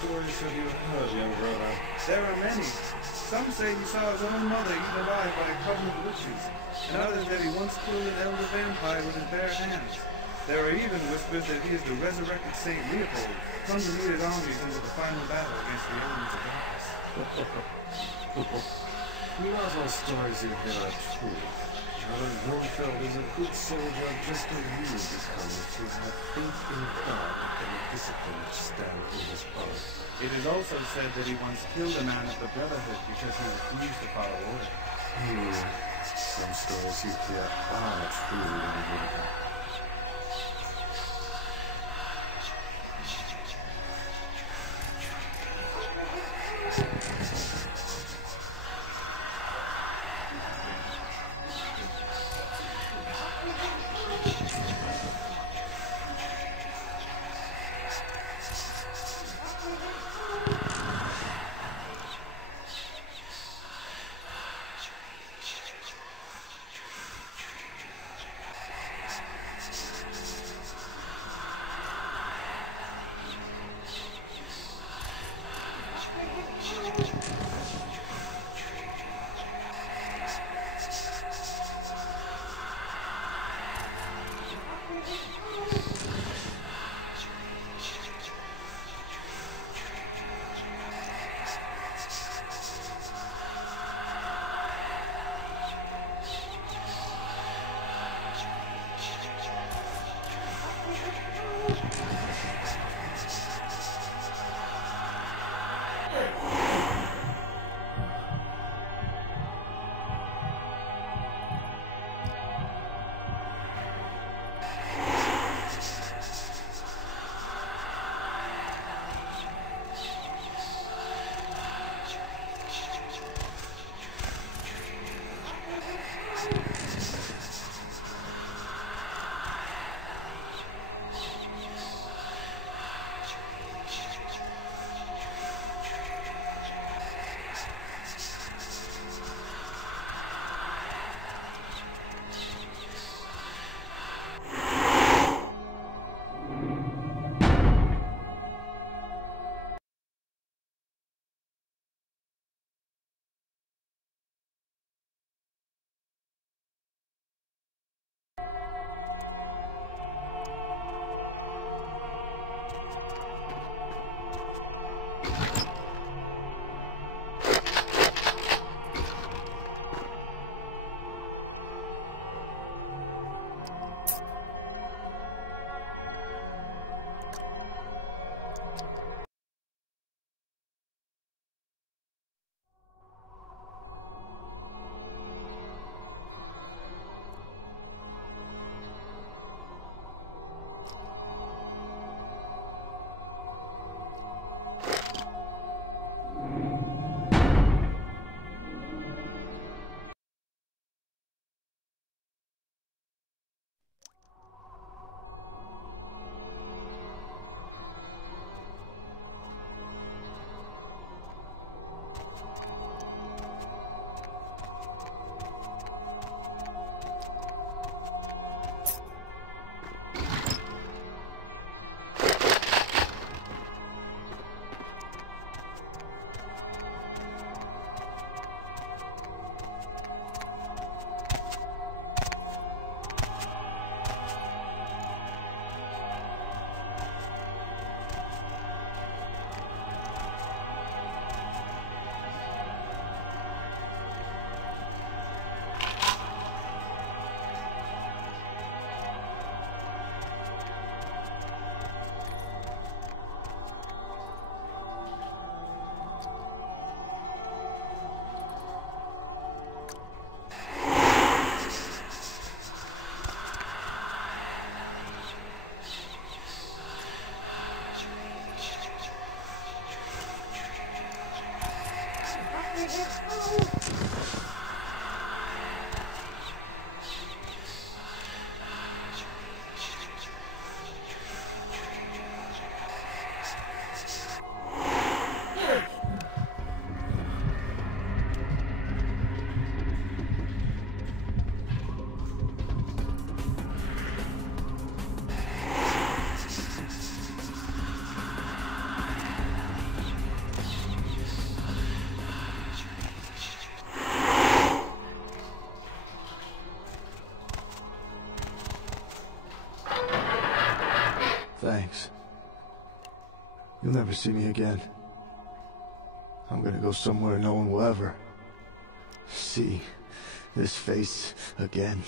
stories have you heard, young brother? There are many. Some say he saw his own mother eaten alive by a coven of witches, and others that he once killed an elder vampire with his bare hands. There are even whispers that he is the resurrected Saint Leopold, come to lead his armies into the final battle against the elements of darkness. Not all stories you hear are true. Brother Wurmfeld is a good soldier just as you will become if you have faith in God and the discipline to stand in his power. It is also said that he once killed a man of the Brotherhood because he refused to follow orders. Some stories you hear are true in the world. You'll never see me again. I'm gonna go somewhere no one will ever see this face again.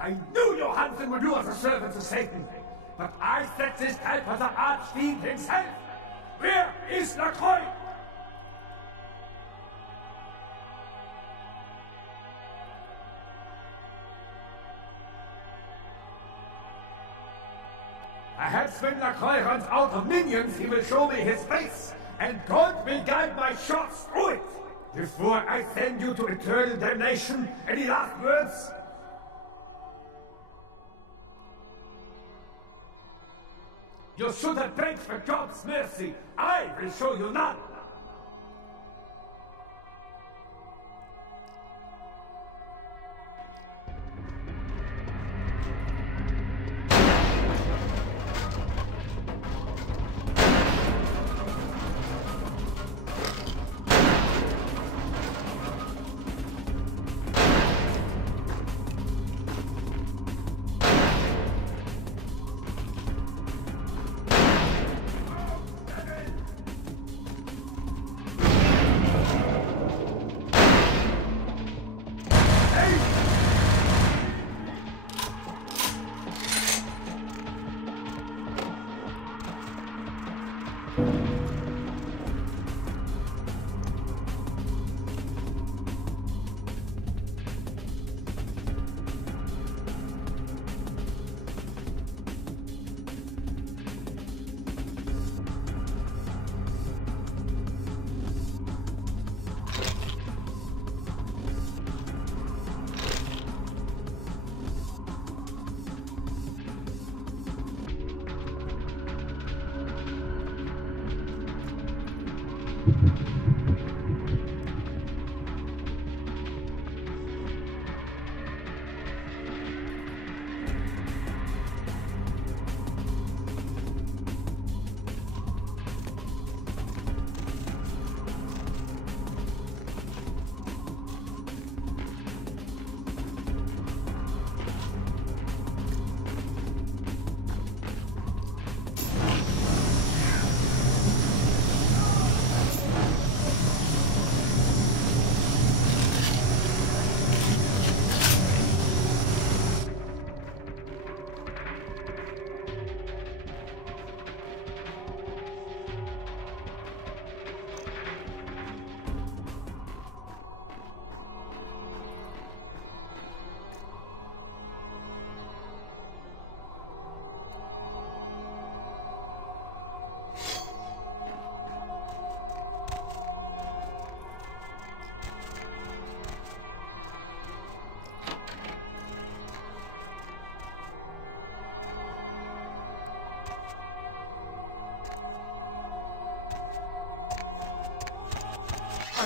I knew Johansen would do us a service to Satan, but I set this type as the Archfiend himself. Where is Lacroix? Perhaps when Lacroix runs out of minions, he will show me his face, and God will guide my shots through it. Before I send you to eternal damnation, any last words? You should have begged for God's mercy. I will show you none.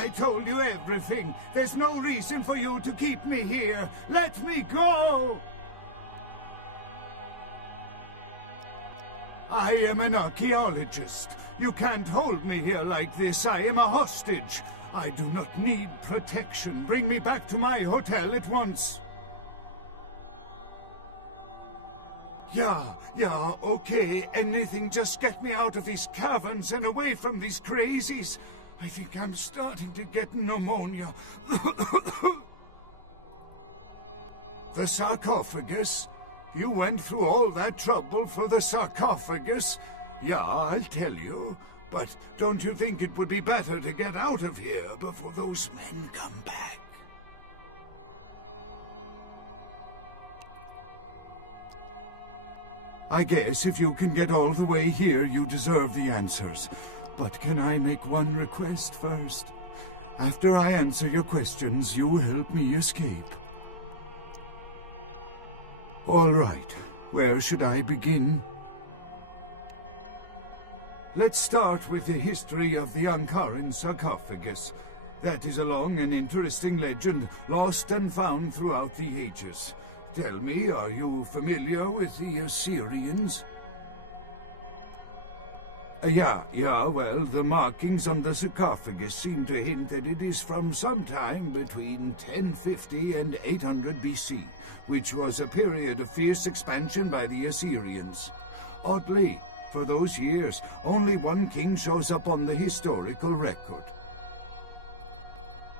I told you everything. There's no reason for you to keep me here. Let me go! I am an archaeologist. You can't hold me here like this. I am a hostage. I do not need protection. Bring me back to my hotel at once. Yeah, okay. Anything, just get me out of these caverns and away from these crazies. I think I'm starting to get pneumonia. The sarcophagus? You went through all that trouble for the sarcophagus? Yeah, I'll tell you. But don't you think it would be better to get out of here before those men come back? I guess if you can get all the way here, you deserve the answers. But can I make one request first? After I answer your questions, you help me escape. All right. Where should I begin? Let's start with the history of the Ankaran sarcophagus. That is a long and interesting legend, lost and found throughout the ages. Tell me, are you familiar with the Assyrians? Yeah, well, the markings on the sarcophagus seem to hint that it is from sometime between 1050 and 800 BC, which was a period of fierce expansion by the Assyrians. Oddly, for those years, only one king shows up on the historical record.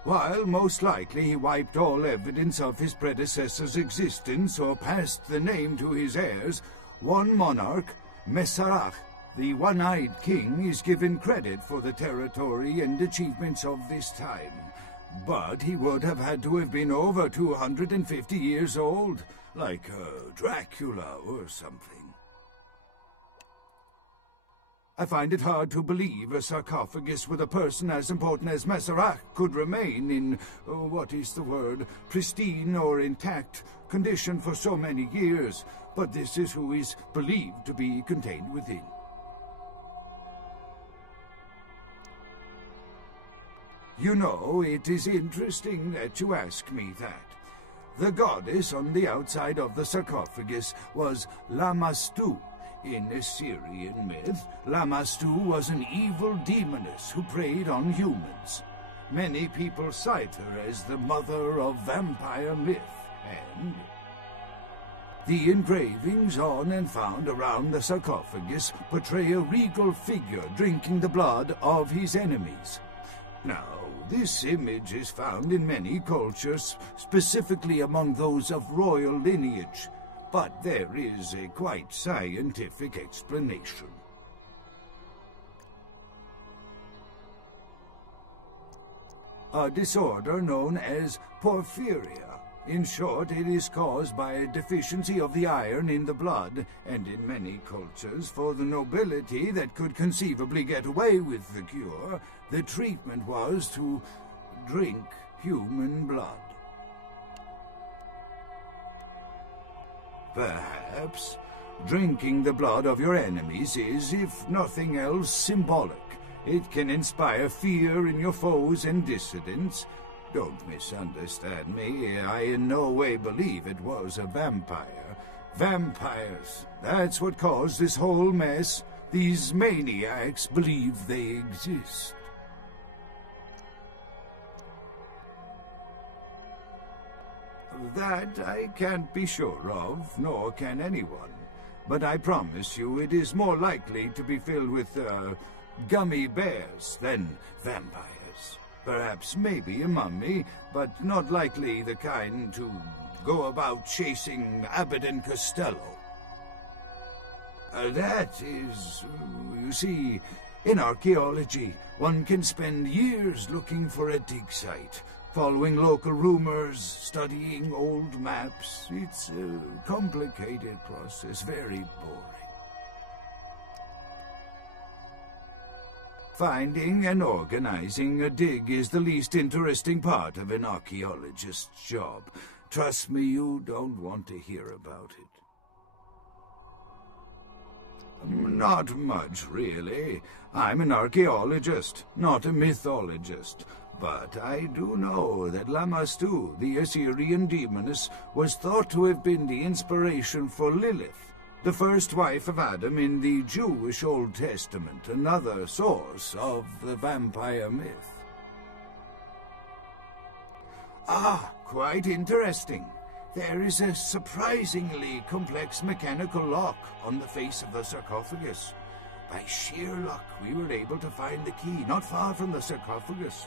While most likely he wiped all evidence of his predecessor's existence or passed the name to his heirs, one monarch, Mesarach, the one-eyed king, is given credit for the territory and achievements of this time. But he would have had to have been over 250 years old, like Dracula or something. I find it hard to believe a sarcophagus with a person as important as Mesarach could remain in, pristine or intact condition for so many years, but this is who is believed to be contained within. You know, it is interesting that you ask me that. The goddess on the outside of the sarcophagus was Lamastu. In Assyrian myth, Lamastu was an evil demoness who preyed on humans. Many people cite her as the mother of vampire myth, and the engravings on and found around the sarcophagus portray a regal figure drinking the blood of his enemies. Now, this image is found in many cultures, specifically among those of royal lineage, but there is a quite scientific explanation. A disorder known as porphyria. In short, it is caused by a deficiency of the iron in the blood, and in many cultures, for the nobility that could conceivably get away with the cure, the treatment was to drink human blood. Perhaps drinking the blood of your enemies is, if nothing else, symbolic. It can inspire fear in your foes and dissidents. Don't misunderstand me. I in no way believe it was a vampire. Vampires, that's what caused this whole mess. These maniacs believe they exist. That I can't be sure of, nor can anyone. But I promise you it is more likely to be filled with, gummy bears than vampires. Perhaps maybe a mummy, but not likely the kind to go about chasing Abbott and Costello. That is, you see, in archaeology, one can spend years looking for a dig site, following local rumors, studying old maps. It's a complicated process, very boring. Finding and organizing a dig is the least interesting part of an archaeologist's job. Trust me, you don't want to hear about it. Not much, really. I'm an archaeologist, not a mythologist. But I do know that Lamastu, the Assyrian demoness, was thought to have been the inspiration for Lilith, the first wife of Adam in the Jewish Old Testament, another source of the vampire myth. Ah, quite interesting. There is a surprisingly complex mechanical lock on the face of the sarcophagus. By sheer luck, we were able to find the key not far from the sarcophagus.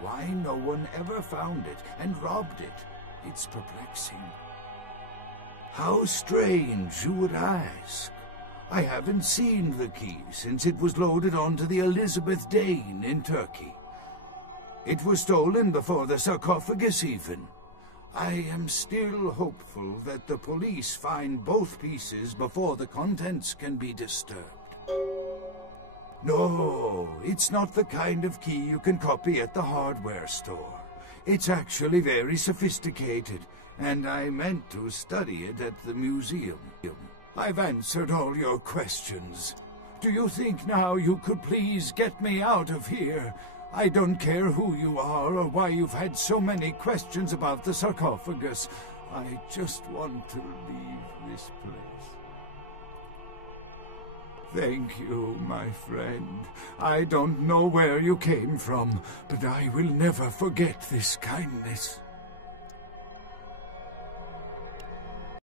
Why no one ever found it and robbed it, it's perplexing. How strange, you would ask. I haven't seen the key since it was loaded onto the Elizabeth Dane in Turkey. It was stolen before the sarcophagus even. I am still hopeful that the police find both pieces before the contents can be disturbed. No, it's not the kind of key you can copy at the hardware store. It's actually very sophisticated, and I meant to study it at the museum. I've answered all your questions. Do you think now you could please get me out of here? I don't care who you are or why you've had so many questions about the sarcophagus. I just want to leave this place. Thank you, my friend. I don't know where you came from, but I will never forget this kindness.